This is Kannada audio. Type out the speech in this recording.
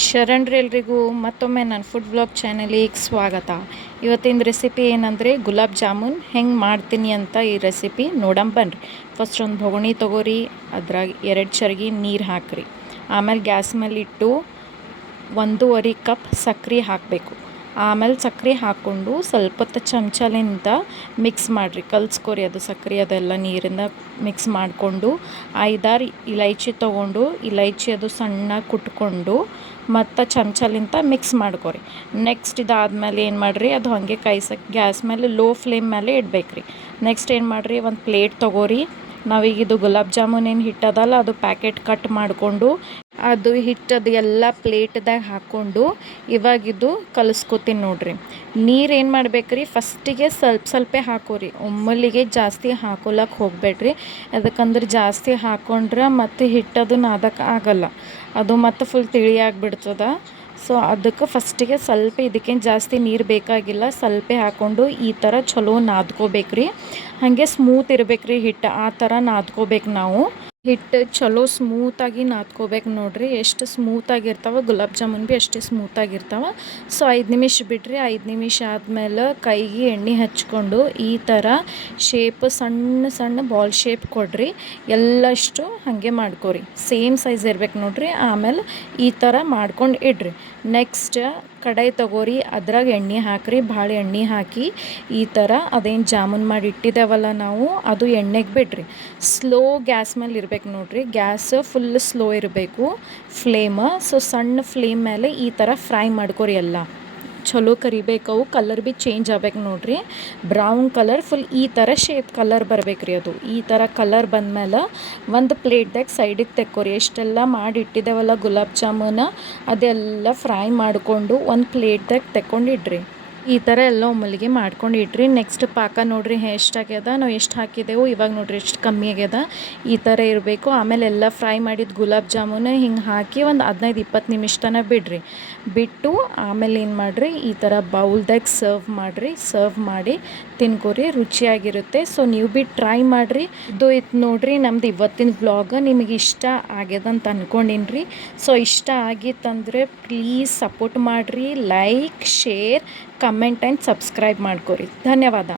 ಶರಣ್ರಿ ಎಲ್ರಿಗೂ ಮತ್ತೊಮ್ಮೆ ನನ್ನ ಫುಡ್ ಬ್ಲಾಗ್ ಚಾನಲಿಗೆ ಸ್ವಾಗತ. ಇವತ್ತಿನ ರೆಸಿಪಿ ಏನಂದರೆ ಗುಲಾಬ್ ಜಾಮೂನ್ ಹೆಂಗೆ ಮಾಡ್ತೀನಿ ಅಂತ ಈ ರೆಸಿಪಿ ನೋಡಂಬನ್ರಿ. ಫಸ್ಟ್ ಒಂದು ಬೊಗಣಿ ತೊಗೋರಿ, ಅದ್ರಾಗ 2 ಚರ್ಗಿ ನೀರು ಹಾಕ್ರಿ. ಆಮೇಲೆ ಗ್ಯಾಸ್ ಮೇಲೆ ಇಟ್ಟು 1.5 ಕಪ್ ಸಕ್ಕರೆ ಹಾಕಬೇಕು. ಆಮೇಲೆ ಸಕ್ಕರೆ ಹಾಕ್ಕೊಂಡು ಸ್ವಲ್ಪ ಹೊತ್ತು ಚಮಚಲಿಂದ ಮಿಕ್ಸ್ ಮಾಡಿರಿ, ಕಲಿಸ್ಕೊರಿ. ಅದು ಸಕ್ಕರೆ ಅದೆಲ್ಲ ನೀರಿಂದ ಮಿಕ್ಸ್ ಮಾಡಿಕೊಂಡು 5-6 ಇಲೈಚಿ ತೊಗೊಂಡು ಇಲೈಚಿ ಅದು ಸಣ್ಣಗೆ ಕುಟ್ಕೊಂಡು ಮತ್ತು ಚಮಚಲಿಂದ ಮಿಕ್ಸ್ ಮಾಡ್ಕೊರಿ. ನೆಕ್ಸ್ಟ್ ಇದಾದ್ಮೇಲೆ ಏನು ಮಾಡಿರಿ, ಅದು ಹಾಗೆ ಕಾಯ್ಸಕ್ಕೆ ಗ್ಯಾಸ್ ಮೇಲೆ ಲೋ ಫ್ಲೇಮ್ ಮೇಲೆ ಇಡಬೇಕ್ರಿ. ನೆಕ್ಸ್ಟ್ ಏನು ಮಾಡಿರಿ, ಒಂದು ಪ್ಲೇಟ್ ತೊಗೋರಿ. ನಾವೀಗ ಇದು ಗುಲಾಬ್ ಜಾಮೂನ್ ಏನು ಹಿಟ್ಟದಲ್ಲ ಅದು ಪ್ಯಾಕೆಟ್ ಕಟ್ ಮಾಡಿಕೊಂಡು ಅದು ಹಿಟ್ಟದು ಎಲ್ಲ ಪ್ಲೇಟ್ದಾಗ ಹಾಕ್ಕೊಂಡು ಇವಾಗಿದು ಕಲಿಸ್ಕೊತೀನಿ ನೋಡ್ರಿ. ನೀರು ಏನು ಮಾಡ್ಬೇಕ್ರಿ, ಫಸ್ಟಿಗೆ ಸ್ವಲ್ಪ ಹಾಕೋರಿ, ಒಮ್ಮಲಿಗೆ ಜಾಸ್ತಿ ಹಾಕೊಳಕ್ಕೆ ಹೋಗಬೇಡ್ರಿ. ಅದಕ್ಕಂದ್ರೆ ಜಾಸ್ತಿ ಹಾಕೊಂಡ್ರೆ ಮತ್ತು ಹಿಟ್ಟದು ನಾದಕ್ಕೆ ಆಗಲ್ಲ, ಅದು ಮತ್ತು ಫುಲ್ ತಿಳಿಯಾಗಿಬಿಡ್ತದ. ಸೊ ಅದಕ್ಕೆ ಫಸ್ಟಿಗೆ ಸ್ವಲ್ಪ, ಇದಕ್ಕೇನು ಜಾಸ್ತಿ ನೀರು ಬೇಕಾಗಿಲ್ಲ, ಸ್ವಲ್ಪ ಹಾಕ್ಕೊಂಡು ಈ ಥರ ಚಲೋ ನಾದ್ಕೋಬೇಕ್ರಿ. ಹಾಗೆ ಸ್ಮೂತ್ ಇರಬೇಕ್ರಿ ಹಿಟ್ಟು, ಆ ಥರ ನಾದ್ಕೋಬೇಕು ನಾವು. ಹಿಟ್ಟು ಚಲೋ ಸ್ಮೂತಾಗಿ ನಾದ್ಕೋಬೇಕು ನೋಡ್ರಿ. ಎಷ್ಟು ಸ್ಮೂತಾಗಿರ್ತಾವೆ ಗುಲಾಬ್ ಜಾಮೂನ್ ಭೀ ಅಷ್ಟೇ ಸ್ಮೂತಾಗಿರ್ತಾವೆ. ಸೊ 5 ನಿಮಿಷ ಬಿಡ್ರಿ. 5 ನಿಮಿಷ ಆದಮೇಲೆ ಕೈಗೆ ಎಣ್ಣೆ ಹಚ್ಕೊಂಡು ಈ ಥರ ಶೇಪ್ ಸಣ್ಣ ಸಣ್ಣ ಬಾಲ್ ಶೇಪ್ ಕೊಡ್ರಿ. ಎಲ್ಲಷ್ಟು ಹಾಗೆ ಮಾಡ್ಕೊರಿ, ಸೇಮ್ ಸೈಜ್ ಇರ್ಬೇಕು ನೋಡ್ರಿ. ಆಮೇಲೆ ಈ ಥರ ಮಾಡ್ಕೊಂಡು ಇಡ್ರಿ. ನೆಕ್ಸ್ಟ್ ಕಡಾಯಿ ತೊಗೋರಿ, ಅದ್ರಾಗ ಎಣ್ಣೆ ಹಾಕಿರಿ, ಭಾಳ ಎಣ್ಣೆ ಹಾಕಿ ಈ ಥರ ಅದೇನು ಜಾಮೂನ್ ಮಾಡಿ ಇಟ್ಟಿದ್ದೇವಲ್ಲ ನಾವು, ಅದು ಎಣ್ಣೆಗೆ ಬಿಡ್ರಿ. ಸ್ಲೋ ಗ್ಯಾಸ್ ಮೇಲೆ ಇರ್ಬೇಕು ನೋಡ್ರಿ, ಗ್ಯಾಸ್ ಫುಲ್ ಸ್ಲೋ ಇರಬೇಕು ಫ್ಲೇಮ್. ಸೊ ಸಣ್ಣ ಫ್ಲೇಮ್ ಮೇಲೆ ಈ ಥರ ಫ್ರೈ ಮಾಡ್ಕೊರಿ. ಎಲ್ಲ ಚಲೋ ಕರಿಬೇಕು, ಅವು ಕಲರ್ ಭೀ ಚೇಂಜ್ ಆಗ್ಬೇಕು ನೋಡ್ರಿ. ಬ್ರೌನ್ ಕಲರ್ ಫುಲ್ ಈ ಥರ ಶೇಪ್ ಕಲರ್ ಬರ್ಬೇಕು ರೀ. ಅದು ಈ ಥರ ಕಲರ್ ಬಂದಮೇಲೆ ಒಂದು ಪ್ಲೇಟ್ದಾಗ ಸೈಡಿಗೆ ತೆಕ್ಕೋರಿ. ಎಷ್ಟೆಲ್ಲ ಮಾಡಿ ಇಟ್ಟಿದ್ದೇವಲ್ಲ ಗುಲಾಬ್ ಜಾಮೂನ ಅದೆಲ್ಲ ಫ್ರೈ ಮಾಡಿಕೊಂಡು ಒಂದು ಪ್ಲೇಟ್ದಾಗ ತೆಕ್ಕೊಂಡಿಡ್ರಿ. ಈ ಥರ ಎಲ್ಲ ಒಮ್ಮಲಿಗೆ ಮಾಡ್ಕೊಂಡು ಇಡ್ರಿ. ನೆಕ್ಸ್ಟ್ ಪಾಕ ನೋಡ್ರಿ ಎಷ್ಟಾಗ್ಯದ, ನಾವು ಎಷ್ಟು ಹಾಕಿದೆವು ಇವಾಗ ನೋಡ್ರಿ ಎಷ್ಟು ಕಮ್ಮಿ ಆಗ್ಯದ. ಈ ಥರ ಇರಬೇಕು. ಆಮೇಲೆ ಎಲ್ಲ ಫ್ರೈ ಮಾಡಿದ ಗುಲಾಬ್ ಜಾಮೂನು ಹಿಂಗೆ ಹಾಕಿ ಒಂದು 15-20 ನಿಮಿಷ ತನಕ ಬಿಡ್ರಿ. ಬಿಟ್ಟು ಆಮೇಲೆ ಏನು ಮಾಡಿರಿ, ಈ ಥರ ಬೌಲ್ದಾಗ ಸರ್ವ್ ಮಾಡಿರಿ. ಸರ್ವ್ ಮಾಡಿ ತಿನ್ಕೋರಿ, ರುಚಿಯಾಗಿರುತ್ತೆ. ಸೊ ನೀವು ಭೀ ಟ್ರೈ ಮಾಡಿರಿ. ಇದು ಇತ್ತು ನೋಡ್ರಿ ನಮ್ದು ಇವತ್ತಿನ ವ್ಲಾಗ್. ನಿಮಗೆ ಇಷ್ಟ ಆಗ್ಯದಂತ ಅಂದ್ಕೊಂಡಿನಿ ರೀ. ಸೊ ಇಷ್ಟ ಆಗಿತ್ತಂದರೆ ಪ್ಲೀಸ್ ಸಪೋರ್ಟ್ ಮಾಡಿರಿ. Like, share, comment and subscribe ಮಾಡ್ಕೊರಿ. ಧನ್ಯವಾದ.